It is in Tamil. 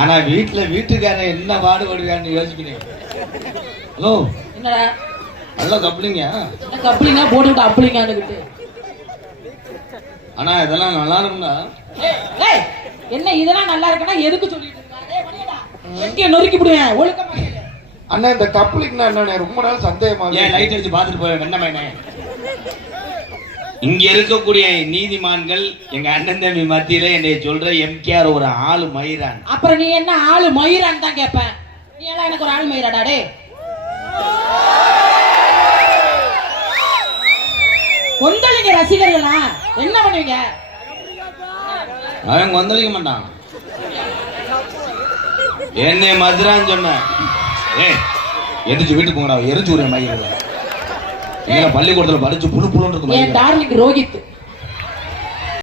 ஆனா வீட்டுக்காரன் என்ன பாடுபடுவான்னு யோசிக்கிறேன். ஹலோ, என்னடா நல்லா கப்ளிங்க கப்ளிங்கா போட்டுக்கிட்டு அப்படிங்கான்னு. ஆனா இதெல்லாம் நல்லா இருக்கும்டா. என்ன இதெல்லாம் நல்லா இருக்குன்னா எதுக்கு சொல்லிட்டு இருக்காங்க? நொறுக்கி விடுவேன் ஒழுக்கமா. அண்ணா இந்த கப்ளிங்னா என்ன ரொம்ப நாள் சந்தேகமா. ஏன் லைட் அடிச்சு பாத்துட்டு போய் வெண்ணமே. இங்க இருக்கக்கூடிய நீதிமான்கள் எங்க அண்ணன் தம்பி மத்தியில என்னை சொல்ற எம்கேஆர் ஒரு ஆளு மயிரான். அப்புறம் நீ என்ன ஆளு மயிரான் தான் கேட்பேன். நீ எல்லாம் எனக்கு ஒரு ஆள் மயிராடா? டே கொந்தளிங்க ரசிகர்களா என்ன பண்ணுவீங்க? அவன் கொந்தளிக்க மாட்டான். என்னை மதுரான்னு சொன்ன எரிஞ்சு வீட்டுக்கு போங்கடா. எரிஞ்சு ஒரு மயிர பள்ளிக்கூடத்துல படிச்சு புழு புழுன்னு இருக்கும். ரோஹித்